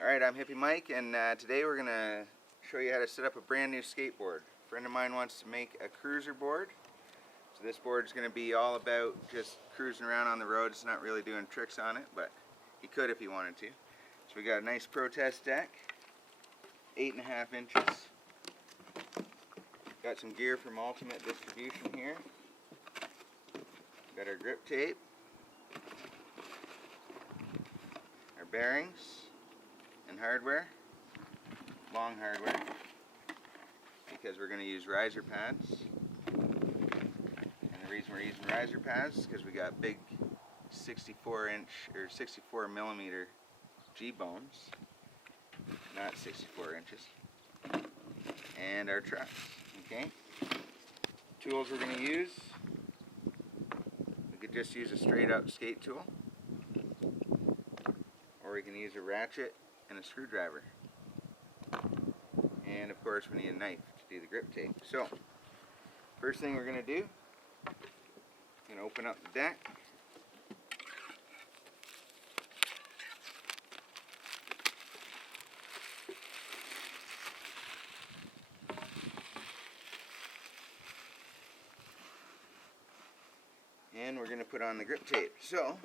Alright, I'm Hippie Mike, and today we're going to show you how to set up a brand new skateboard. A friend of mine wants to make a cruiser board. So this board is going to be all about just cruising around on the road. It's not really doing tricks on it, but he could if he wanted to. So we got a nice protest deck, 8.5 inches. Got some gear from Ultimate Distribution here. Got our grip tape, our bearings, and hardware, long hardware, because we're going to use riser pads. And the reason we're using riser pads is because we got big 64-inch or 64 millimeter G-bones, not 64 inches, and our trucks. Okay, tools we're going to use, we could just use a straight up skate tool, or we can use a ratchet and a screwdriver. And of course we need a knife to do the grip tape. So, first thing we're going to do, we're going to open up the deck. And we're going to put on the grip tape. So,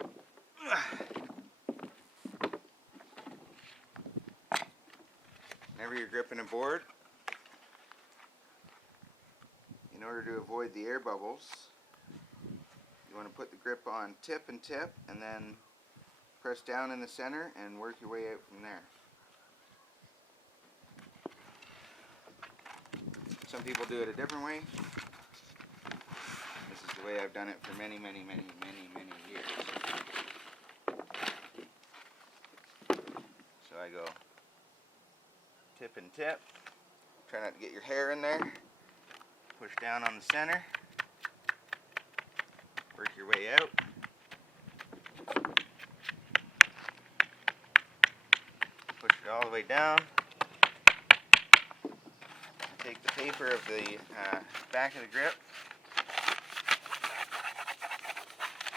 whenever you're gripping a board, in order to avoid the air bubbles, you want to put the grip on tip and tip, and then press down in the center and work your way out from there. Some people do it a different way. This is the way I've done it for many years. So I go tip and tip. Try not to get your hair in there. Push down on the center. Work your way out. Push it all the way down. Take the paper of the back of the grip.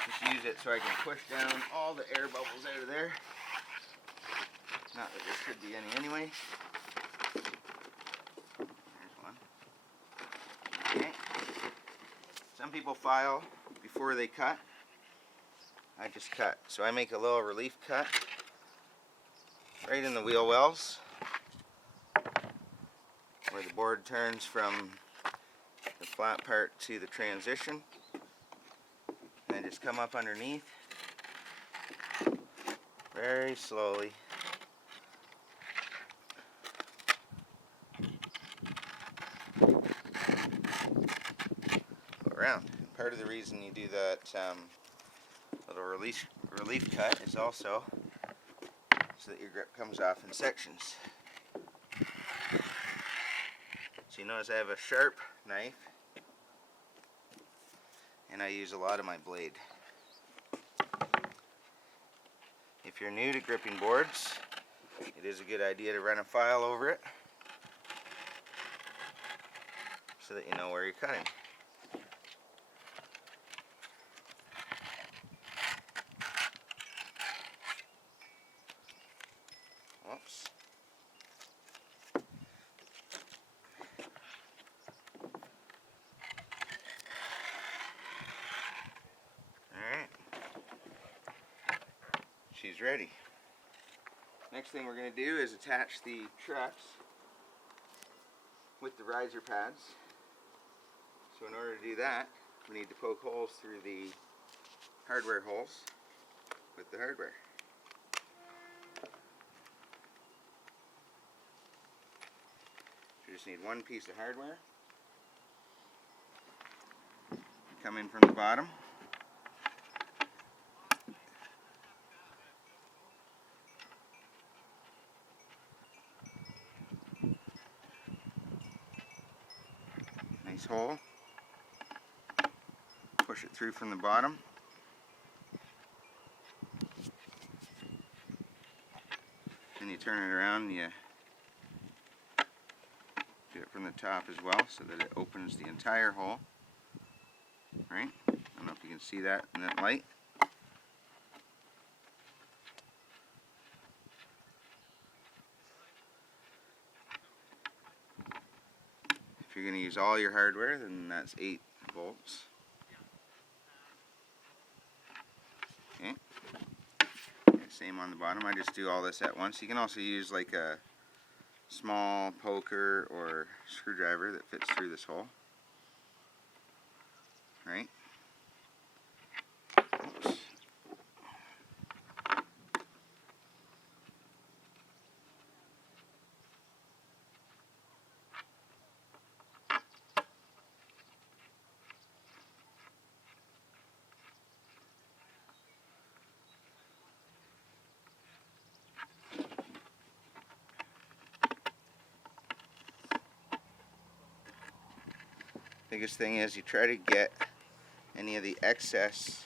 Just use it so I can push down all the air bubbles out of there. Not that there should be any anyway. There's one. Okay. Some people file before they cut. I just cut. So I make a little relief cut right in the wheel wells, where the board turns from the flat part to the transition. And then just come up underneath very slowly. Go around. Part of the reason you do that little relief cut is also so that your grip comes off in sections. So you notice I have a sharp knife, and I use a lot of my blade. If you're new to gripping boards, it is a good idea to run a file over it so that you know where you're cutting. Oops. Alright. She's ready. Next thing we're going to do is attach the trucks with the riser pads. So in order to do that, we need to poke holes through the hardware holes with the hardware. You just need one piece of hardware. Come in from the bottom. Nice hole. Push it through from the bottom. Then you turn it around and you do it from the top as well so that it opens the entire hole. Right? I don't know if you can see that in that light. you're going to use all your hardware, then that's 8 bolts. Okay. Same on the bottom. I just do all this at once. You can also use like a small poker or screwdriver that fits through this hole. Right? Oops. Biggest thing is you try to get any of the excess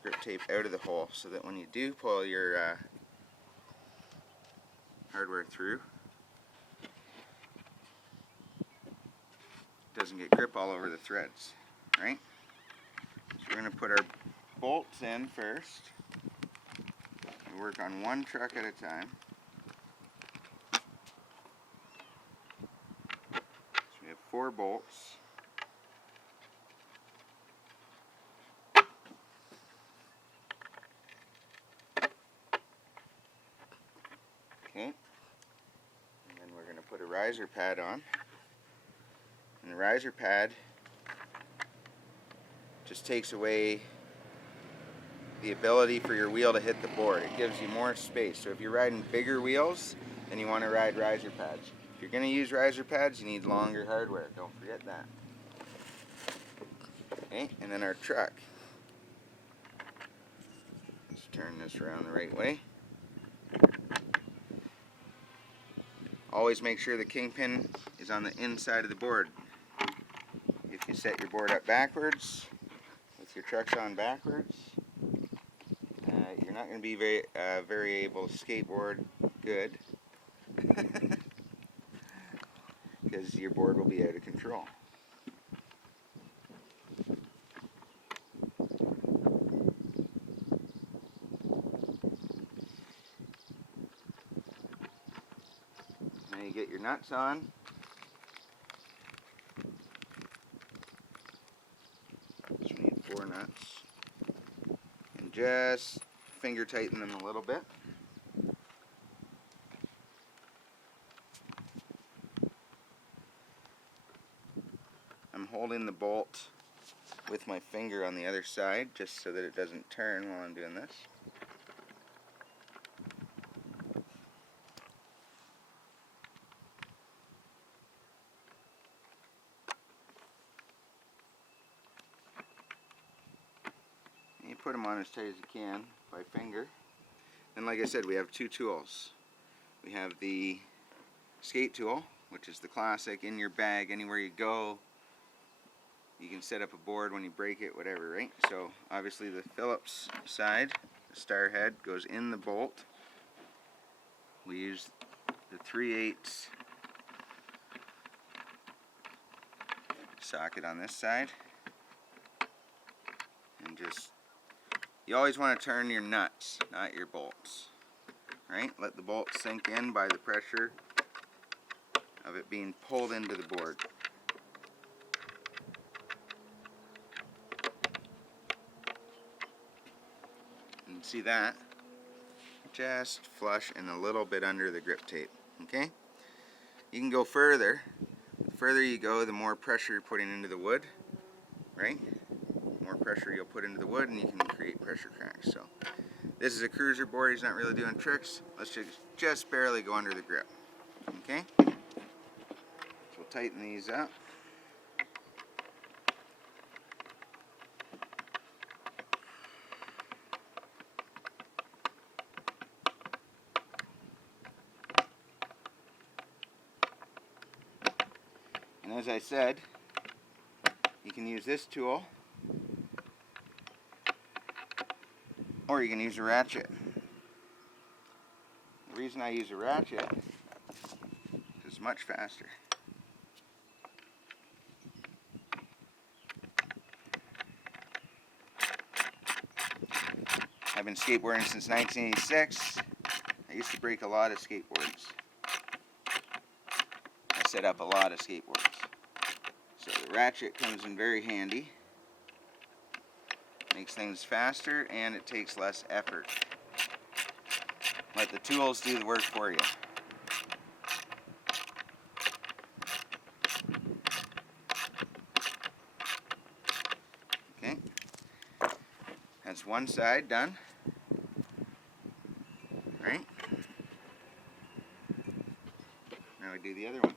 grip tape out of the hole so that when you do pull your hardware through, it doesn't get grip all over the threads, right? So we're going to put our bolts in first. We work on one truck at a time. So we have 4 bolts. Okay, and then we're going to put a riser pad on, and the riser pad just takes away the ability for your wheel to hit the board. It gives you more space. So if you're riding bigger wheels, then you want to ride riser pads. If you're going to use riser pads, you need longer hardware. Don't forget that. Okay, and then our truck. Let's turn this around the right way. Always make sure the kingpin is on the inside of the board. If you set your board up backwards, with your trucks on backwards, you're not going to be very able to skateboard good because your board will be out of control. Now you get your nuts on. So we need 4 nuts. And just finger tighten them a little bit. I'm holding the bolt with my finger on the other side just so that it doesn't turn while I'm doing this. You put them on as tight as you can by finger. And like I said, we have 2 tools. We have the skate tool, which is the classic, in your bag, anywhere you go. You can set up a board when you break it, whatever, right? So obviously the Phillips side, the star head, goes in the bolt. We use the 3/8 socket on this side. And just, you always want to turn your nuts, not your bolts, right? Let the bolt sink in by the pressure of it being pulled into the board. You can see that just flush and a little bit under the grip tape. Okay, you can go further. The further you go, the more pressure you're putting into the wood, right? The more pressure you'll put into the wood, and you can create pressure cracks. So this is a cruiser board. He's not really doing tricks. Let's just barely go under the grip. Okay, so we'll tighten these up. And as I said, you can use this tool, or you can use a ratchet. The reason I use a ratchet is it's much faster. I've been skateboarding since 1986. I used to break a lot of skateboards. I set up a lot of skateboards. The ratchet comes in very handy. Makes things faster and it takes less effort. Let the tools do the work for you. Okay, that's one side done. Right? Now we do the other one.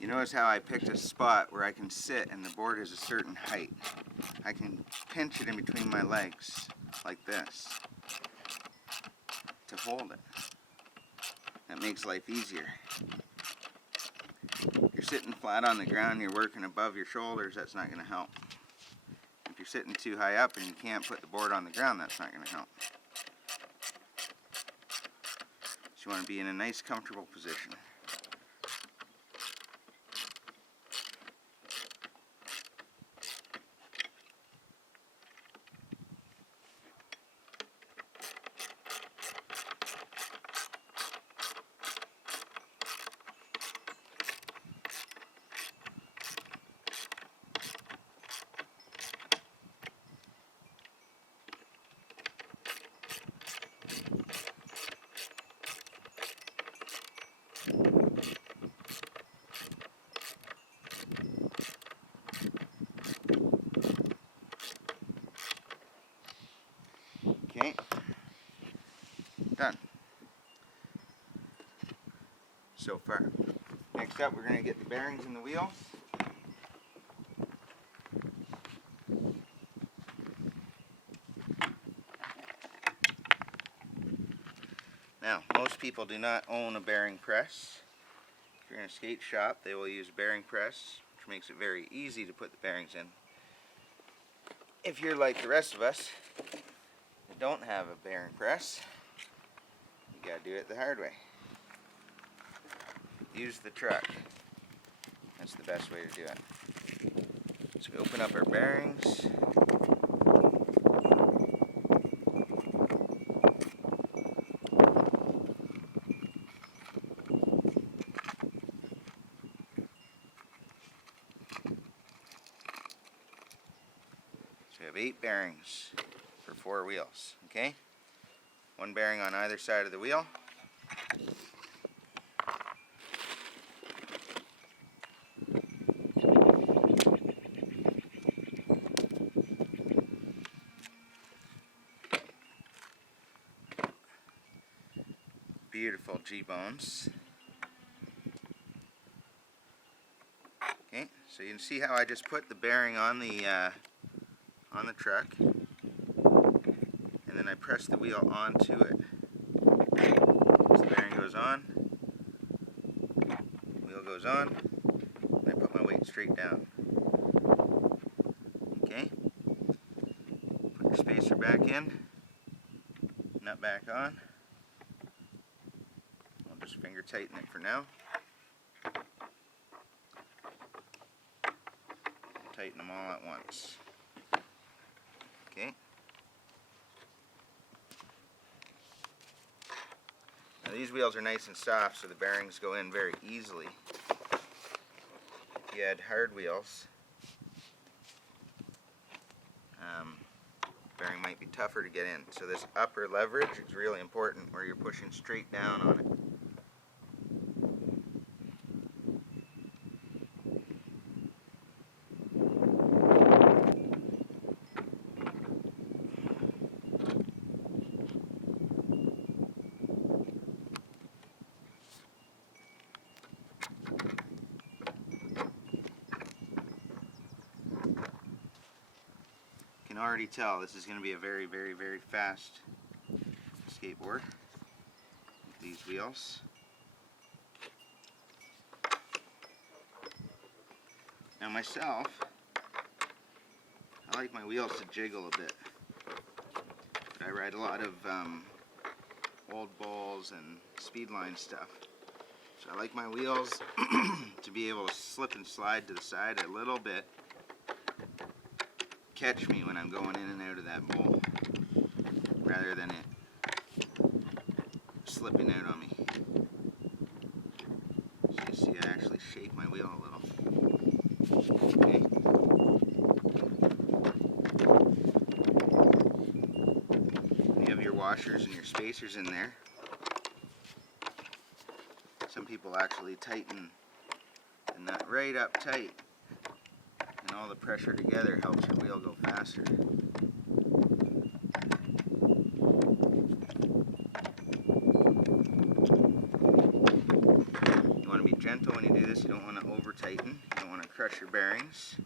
You notice how I picked a spot where I can sit and the board is a certain height. I can pinch it in between my legs like this to hold it. That makes life easier. If you're sitting flat on the ground, you're working above your shoulders, that's not going to help. If you're sitting too high up and you can't put the board on the ground, that's not going to help. So you want to be in a nice comfortable position. Okay, done. So far. Next up, we're going to get the bearings in the wheels. Now, most people do not own a bearing press. If you're in a skate shop, they will use a bearing press, which makes it very easy to put the bearings in. If you're like the rest of us, that don't have a bearing press, you gotta do it the hard way. Use the truck. That's the best way to do it. So we open up our bearings. So we have 8 bearings for 4 wheels, okay? 1 bearing on either side of the wheel. Beautiful G-bones. Okay, so you can see how I just put the bearing on the truck, and then I press the wheel onto it. So the bearing goes on, wheel goes on, and I put my weight straight down. Okay, put your spacer back in, nut back on. I'll just finger tighten it for now. Tighten them all at once. Okay. Now these wheels are nice and soft, so the bearings go in very easily. If you had hard wheels, bearing might be tougher to get in. So this upper leverage is really important, where you're pushing straight down on it. You can already tell this is going to be a very, very, very fast skateboard with these wheels. Now myself, I like my wheels to jiggle a bit. But I ride a lot of old bowls and speedline stuff. So I like my wheels to be able to slip and slide to the side a little bit. Catch me when I'm going in and out of that bowl, rather than it slipping out on me. So you see I actually shake my wheel a little. Okay. You have your washers and your spacers in there. Some people actually tighten the nut right up tight, and all the pressure together helps your wheel go faster. You want to be gentle when you do this. You don't want to over tighten. You don't want to crush your bearings.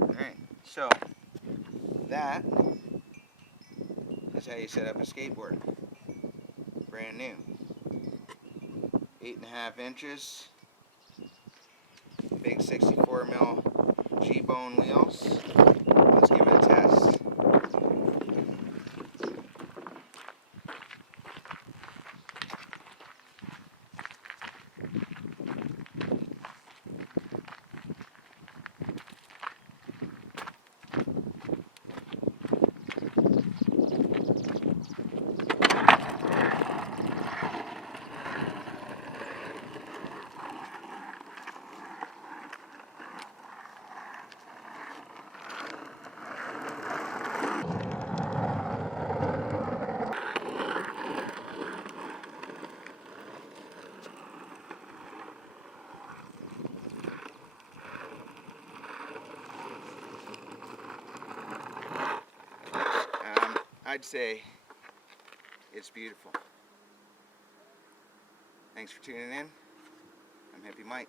Alright, so that is how you set up a skateboard. Brand new. 8.5 inches. Big 64mm G-bone wheels. Let's give it a test. I'd say it's beautiful. Thanks for tuning in. I'm Hippie Mike.